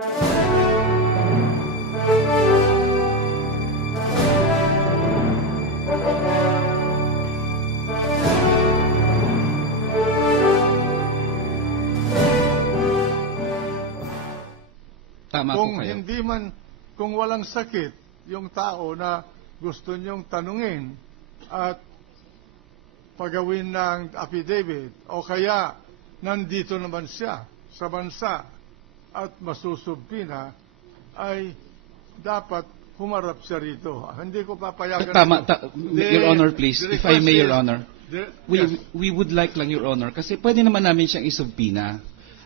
Tama po kayo. Kung walang sakit, yung tao na gusto nyong tanungin at pagawin ng affidavit, o kaya nandito naman siya sa bansa at masusubpina, ay dapat humarap siya rito. Hindi ko papayagan. Tama, Your Honor, please, if I may, Your Honor. We would like lang, Your Honor, kasi pwede naman namin siyang isubpina.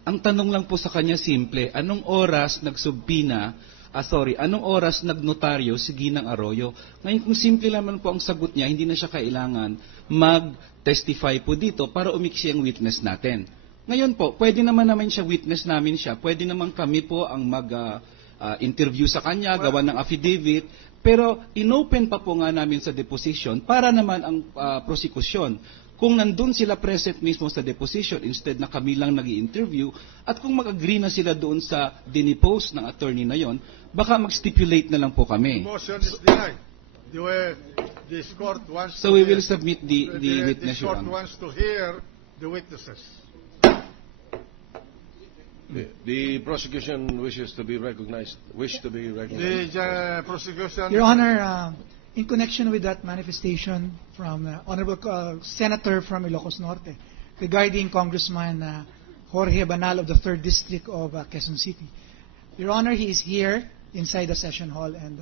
Ang tanong lang po sa kanya simple, anong oras anong oras nagnotaryo si Ginang Arroyo? Ngayon kung simple naman po ang sagot niya, hindi na siya kailangan mag-testify po dito para umiksi ang witness natin. Ngayon po, pwede naman siya, witness namin siya, pwede naman kami po ang mag-interview sa kanya, gawa ng affidavit, pero inopen pa po nga namin sa deposition para naman ang prosecution. Kung nandun sila present mismo sa deposition instead na kami lang nag-i-interview, at kung mag-agree na sila doon sa dinipose ng attorney na yon, baka mag-stipulate na lang po kami. Motion is denied. This court wants so we will submit the witness, Your Honor. This court wants to hear the witnesses. The prosecution wishes to be recognized. The prosecution. Your Honor, in connection with that manifestation from Honorable Senator from Ilocos Norte regarding Congressman Jorge Banal of the 3rd District of Quezon City. Your Honor, he is here inside the session hall and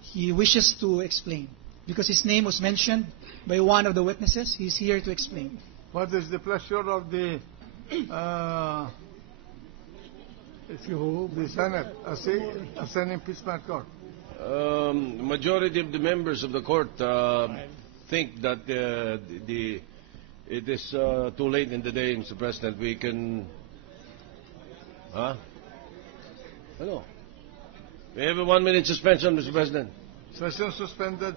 he wishes to explain. Because his name was mentioned by one of the witnesses, he is here to explain. What is the pleasure of the Senate as an impeachment court? Majority of the members of the court think that it is too late in the day, Mr. President. We can... Hello? We have a 1-minute suspension, Mr. President. Session suspended.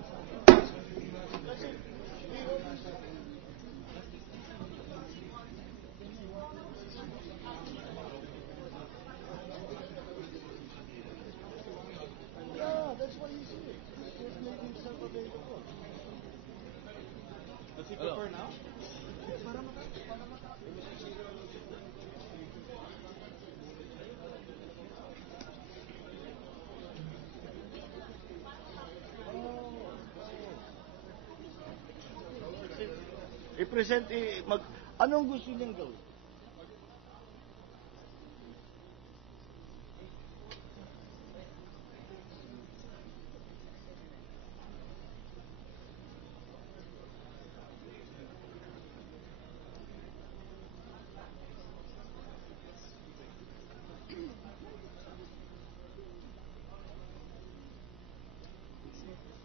I-present, anong gusto niyang gawin?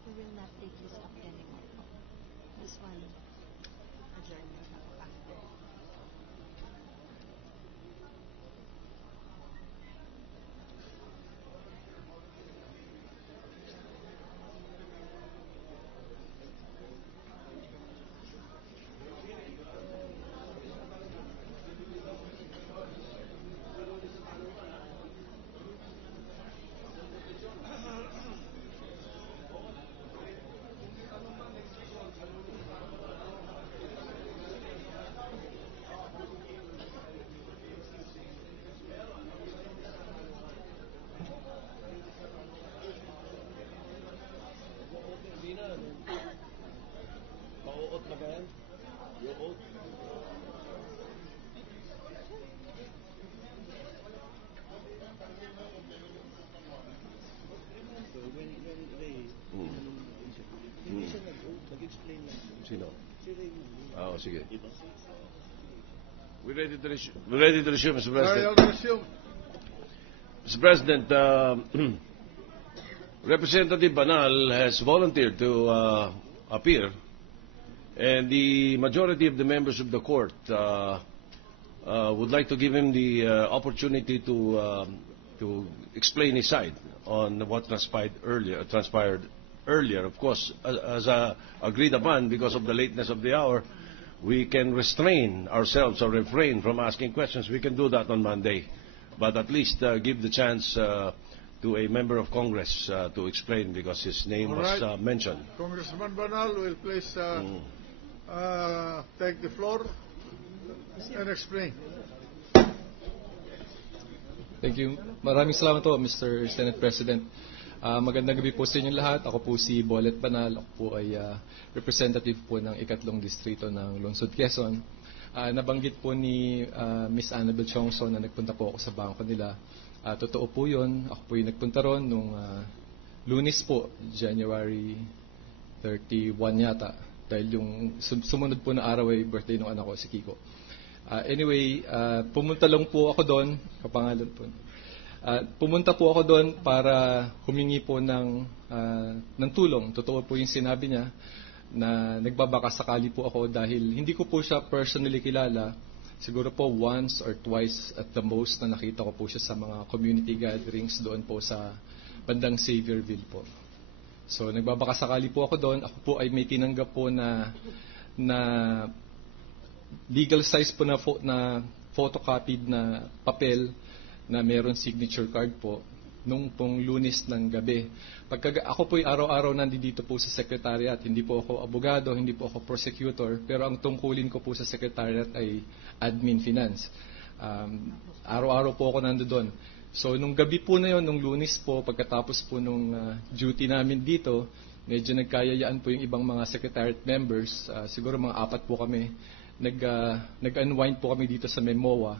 We will not take this up anymore. This one. Sino? Sige. We're ready to resume, Mr. President. Mr. President, Representative Banal has volunteered to appear, and the majority of the members of the court would like to give him the opportunity to explain his side on what transpired earlier. Of course, as agreed upon, because of the lateness of the hour, we can restrain ourselves or refrain from asking questions. We can do that on Monday. but at least give the chance to a member of Congress to explain because his name All was right. mentioned. Congressman Banal will please take the floor and explain. Thank you. Maraming salamat po, Mr. Senate President. Magandang gabi po sa inyong lahat. Ako po si Bolet Banal. Ako po ay representative po ng ikatlong distrito ng Lungsod, Quezon. Nabanggit po ni Miss Annabel Chongson na nagpunta po ako sa bangko nila. Totoo po yun. Ako po yung nagpunta ron nung Lunes po, January 31 yata. Dahil yung sumunod po na araw ay birthday ng anak ko, si Kiko. Anyway, pumunta lang po ako doon, kapangalan po. Pumunta po ako doon para humingi po ng tulong. Totoo po yung sinabi niya na nagbabaka sakali po ako dahil hindi ko po siya personally kilala. Siguro po once or twice at the most na nakita ko po siya sa mga community gatherings doon po sa bandang Xavierville po. So nagbabaka sakali po ako doon. Ako po ay may tinanggap po na legal size po na photocopied na papel na meron signature card po nung pong Lunes ng gabi. Ako po araw-araw nandito po sa Secretariat. Hindi po ako abogado, hindi po ako prosecutor, pero ang tungkulin ko po sa Secretariat ay admin finance. Araw-araw po ako nandoon. So nung gabi po na yon, nung Lunes po, pagkatapos po nung duty namin dito, medyo nagkayayaan po yung ibang mga Secretariat members. Siguro mga 4 po kami. Nag-unwind po kami dito sa Memoa.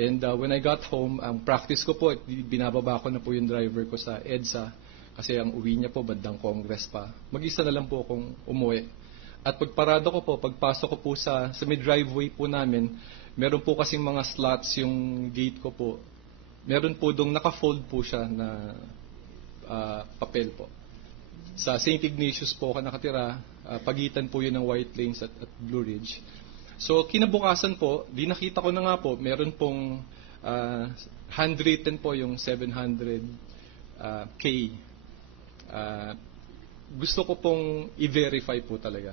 And when I got home, ang practice ko po, binababa ko na po yung driver ko sa EDSA kasi ang uwi niya po bandang Congress pa. Mag-isa na lang po akong umuwi. At pagparado ko po, pagpasok ko po sa may driveway po namin, meron po kasing mga slots yung gate ko po. Meron po dong naka-fold po siya na papel po. Sa St. Ignatius po ako nakatira, pagitan po yun ng White Plains at Blue Ridge. So, kinabukasan po, di nakita ko na nga po, meron pong handwritten po yung 700K. Gusto ko pong i-verify po talaga.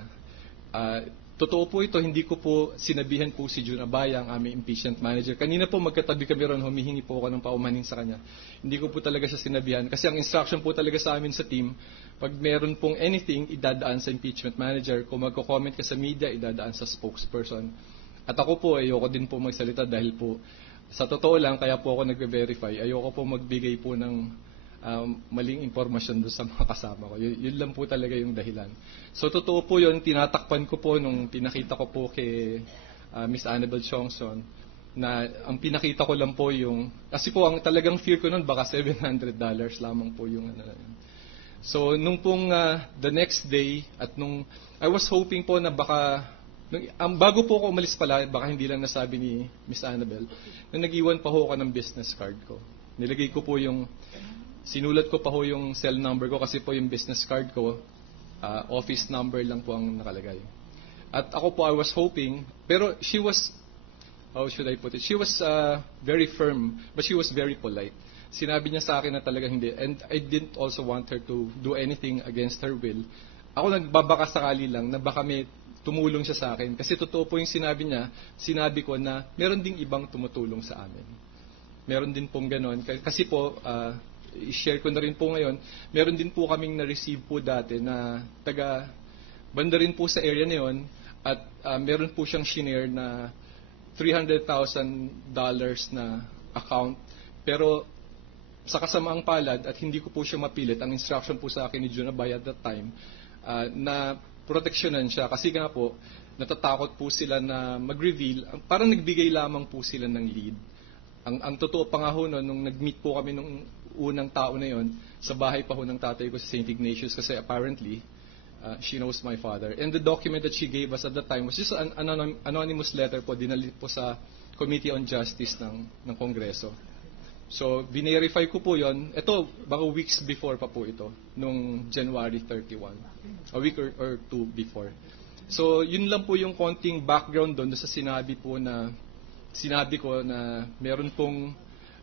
Totoo po ito, hindi ko po sinabihan po si Jun Abaya, ang aming impeachment manager. Kanina po magkatabi kami ron, humihingi po ako ng paumanhin sa kanya. Hindi ko po talaga siya sinabihan. Kasi ang instruction po talaga sa amin sa team, pag meron pong anything, idadaan sa impeachment manager. Kung magko-comment ka sa media, idadaan sa spokesperson. At ako po, ayoko din po magsalita dahil po, sa totoo lang, kaya po ako nag-verify. Ayoko po magbigay po ng maling impormasyon doon sa mga kasama ko. Yun lang po talaga yung dahilan. So, totoo po yun. Tinatakpan ko po nung pinakita ko po kay Miss Annabel Chongson na ang pinakita ko lang po yung, kasi po ang talagang fear ko nun, baka $700 lamang po yung So, nung pong the next day, at nung, I was hoping po na baka, bago po ako umalis pala, baka hindi lang nasabi ni Miss Annabel, na nag-iwan pa ho ako ng business card ko. Nilagay ko po yung, sinulat ko pa ho yung cell number ko kasi po yung business card ko, office number lang po ang nakalagay. At ako po, I was hoping, pero she was, how should I put it? She was very firm, but she was very polite. Sinabi niya sa akin na talaga hindi. And I didn't also want her to do anything against her will. Ako nagbabaka sakali lang na baka may tumulong siya sa akin. Kasi totoo po yung sinabi niya, sinabi ko na meron ding ibang tumutulong sa amin. Meron din pong ganon. Kasi po, i-share ko na rin po ngayon, meron din po kaming na-receive po dati na banda rin po sa area na yun at meron po siyang shinare na $300,000 na account. Pero sa kasamaang palad at hindi ko po siya mapilit, ang instruction po sa akin ni Jun Abaya at that time na proteksyonan siya kasi nga po natatakot po sila na mag-reveal, parang nagbigay lamang po sila ng lead. Ang totoo pa nga ho nung nag-meet po kami nung unang tao na yon sa bahay pa ho ng tatay ko sa St. Ignatius kasi apparently she knows my father. And the document that she gave us at that time was just an anonymous letter po dinali po sa Committee on Justice ng Kongreso. So, verify ko po yon. Ito, baka weeks before pa po ito, nung January 31. A week or two before. So, yun lang po yung konting background doon sa sinabi ko na meron pong,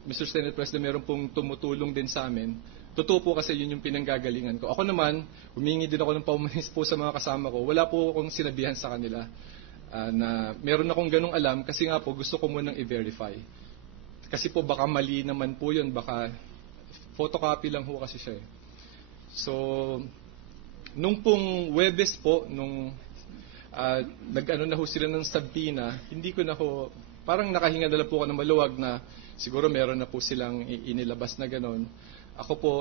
Mr. Senate President, meron pong tumutulong din sa amin. Totoo po kasi yun yung pinanggagalingan ko. Ako naman, humingi din ako ng paumanis po sa mga kasama ko. Wala po akong sinabihan sa kanila na meron akong ganong alam kasi nga po gusto ko munang i-verify. Kasi po baka mali naman po yun, baka photocopy lang ho kasi siya eh. So, nung pong Webes po, nung nag-ano na ho sila ng subpoena, hindi ko na ho, parang nakahinga na lang po ako ng maluwag na siguro meron na po silang inilabas na ganon. Ako po